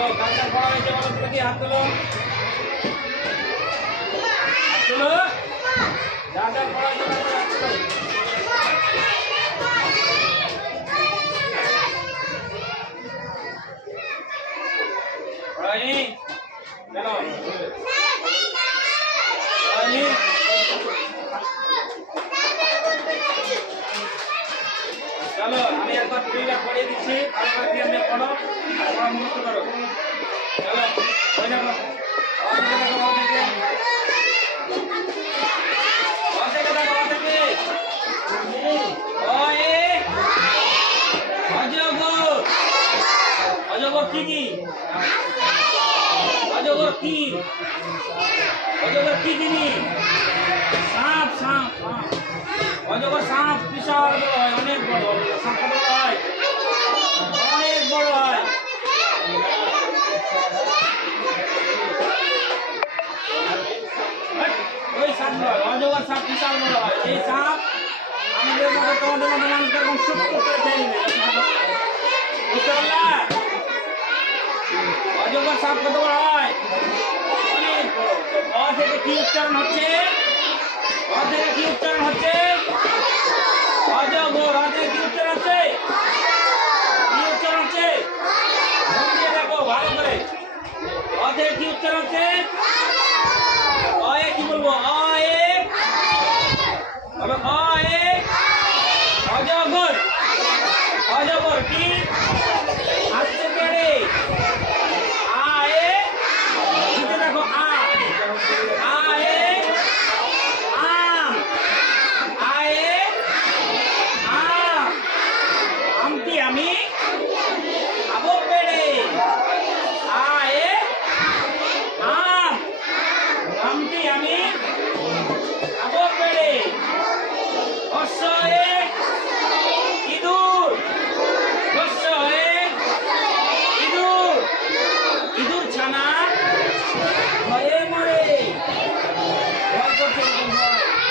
চলো কার কার পড়া হয়েছে বলো তো, কি হাত তোলো, হাত তোলো, যার যার পড়া হয়েছে তার হাত তোলো। পড়ায়নি কেন? পড়ায়নি? চলো আমি একবার দুইবার পড়িয়ে দিচ্ছি, আরেকবার কি আমি পড়ো, পড়া মুখস্থ করো। চলো ওই দেখো অজগর কি কি? অজগর কি? অজগর কি জিনিস? সাপ। সাপ অজগর সাপ বিশাল বড় হয়, অনেক বড়। সাপ কত বড় হয়? অনেক বড় হয়। ওই সাপ নয়, অজগর সাপ বিশাল বড় হয়। এই সাপ আমাদের মতো তোমাদের মতো মানুষকে এরকম সুপ্ত করে খেয়ে নেবে, বুঝতে পারলা? অজগর সাপ কত বড় হয়? অনেক বড়। অ থেকে কি উচ্চারণ হচ্ছে? অ থেকে কি উচ্চারণ হচ্ছে? অজগর। অ থেকে কি উচ্চারণ হচ্ছে? কি উচ্চারণ হচ্ছে? মন দিয়ে দেখো ভালো করে। অ থেকে কি উচ্চারণ হচ্ছে? অ এ কি বলবো? অ এ বলো, অ এ অজগর। অজগর কি? আসছে পেড়ে। আ এ নিচে দেখো, আ এ আম। আ এ আম। আমটি আমি খাবো পেড়ে। আ এ আম। আমটি আমি খাবো পেড়ে। হর্ষ এ ইঁদুর। হর্ষ এ ইঁদুর। ইঁদুর ছানা ভয়ে মরে। ভয় করছে,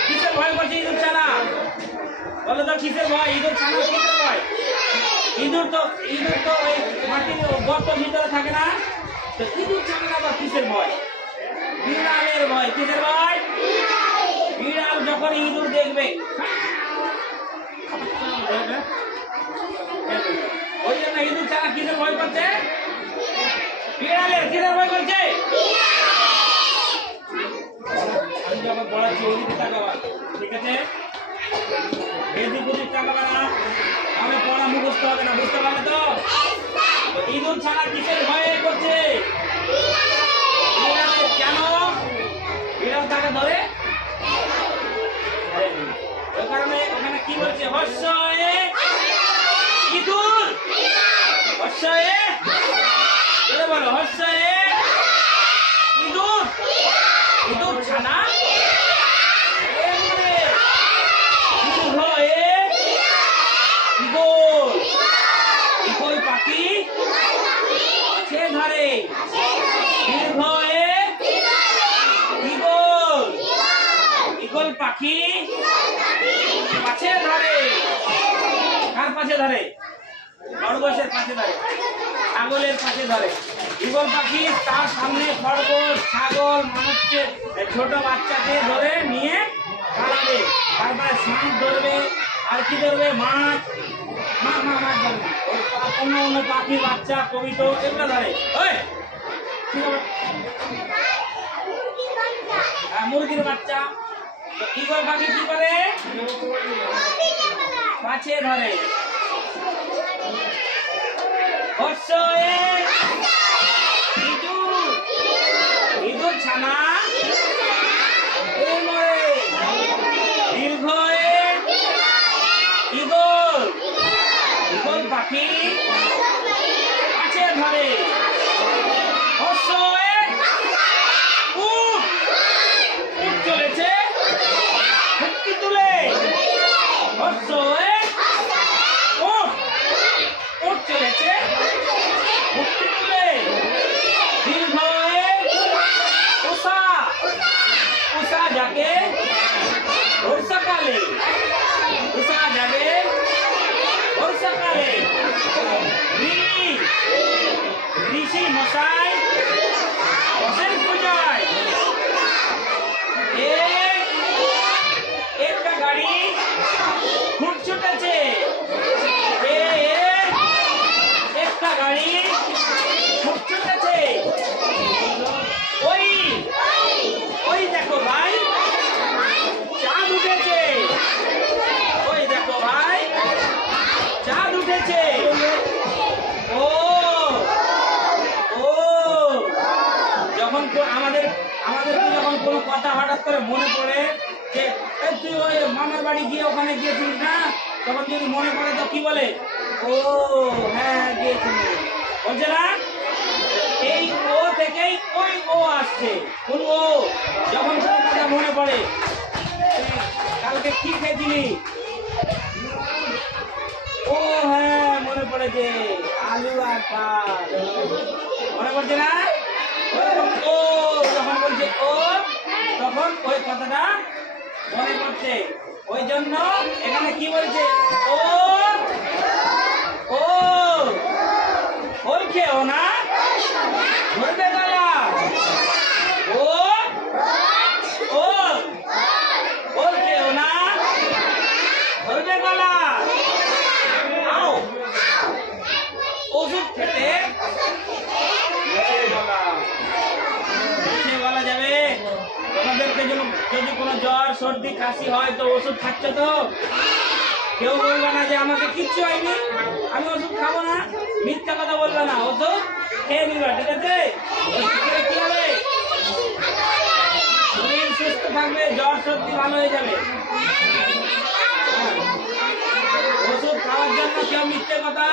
কিসের ভয় করছে ইঁদুর ছানা? বলো তো কিসের ভয়? ইঁদুর ছানা কিসের ভয়? ইঁদুর তো ওই মাটির গর্তের ভিতরে থাকে না, তো ইঁদুর ছানা আবার কিসের ভয়? বিড়ালের ভয়। কিসের ভয়? বিড়াল যখন ইঁদুর দেখবে, ওই জন্য ইঁদুর ছানা কিসের ভয় করছে? বিড়ালের। কিসের ভয় করছে? আমি যখন পড়াচ্ছি ওইদিকে তাকাবা, ঠিক আছে? এদিক ওদিক তাকাবা না, আমি পড়া মুখস্থ হবে না, বুঝতে পারলে তো? ইঁদুর ছানা কিসের ভয়ে করছে? বিড়ালের। কেন? বিড়াল তাকে ধরে, ওই কারণে ওখানে কি বলছে? হর্ষ এ ইঁদুর। হর্ষ এ বলো, হর্ষ এ ইঁদুর। ইঁদুর ছানা দীর্ঘ এ ইগল। ইগল পাখি সে ধরে। দীর্ঘ এ ইগল। ইগল পাখি পাছে ধরে। কার পাছে ধরে? খরগোশের পাশে ধরে, ছাগলের পাশে ধরে। ইগল পাখি তার সামনে খরগোশ, ছাগল, মানুষকে, ছোট বাচ্চাকে ধরে নিয়ে পালাবে। তারপরে সাপ ধরবে, আর কি ধরবে? মাছ। মাছ ধরবে না, অন্য পাখি বাচ্চা, কবিতো এগুলো ধরে। ওই মুরগির বাচ্চা। ইগল পাখি কি করে? পাছে ধরে। হর্ষ এ ইঁদুর। ইঁদুর ছানা মরে। দীর্ঘ এ ইগল। ইগল পাখি পাছে ধরে। হর্ষ এ উট। উট চলেছে হুক্কি তুলে। হর্ষ এ উট। উট চলেছে হুক্কি তুলে। দীর্ঘ এ উষা। উষা জাগে বর্ষাকালে। উষা জাগে বর্ষাকালে। বিড়ি। মনীষী মশাই বসেন পূজায়। একটা গাড়ি খুব ছুটেছে, একটা গাড়ি খুব ছুটেছে। ওই ওই দেখো ভাই চাঁদ উঠেছে, ওই দেখো ভাই চাঁদ উঠেছে। ও ও যখন আমাদের যখন কোনো কথা হঠাৎ করে মনে পড়ে যে তুই ওই মামার বাড়ি গিয়ে ওখানে গিয়েছিস না, তখন যদি মনে পড়ে তো কি বলে? ও হ্যাঁ গিয়েছিলি বলছে না। এই ও থেকেই ওই ও আসছে। কোন ও? যখন কোনো কথা মনে পড়ে, কালকে কি খেয়েছিলি? ও হ্যাঁ মনে পড়েছে, আলু আর ভাত। মনে পড়ছে না? ও যখন বলছে ও, তখন ওই কথাটা মনে পড়ছে। ওই জন্য এখানে কি বলছে? ও ও ওই খেও না, ধরবে গলা। ও ও ওই খেও না, ধরবে গলা। আও ওষুধ খেতে গলা যাবে। তোমাদেরকে যদি কোনো জ্বর সর্দি কাশি হয় তো ওষুধ খাচ্ছ তো? কেউ বলবে না যে আমাকে কিচ্ছু হয়নি, আমি ওষুধ খাবো না। মিথ্যা কথা বলবে না, ওষুধ খেয়ে নিবা, ঠিক আছে? ওষুধ খেলে কি হবে? শরীর সুস্থ থাকবে, জ্বর সর্দি ভালো হয়ে যাবে। ওষুধ খাওয়ার জন্য কেউ মিথ্যে কথা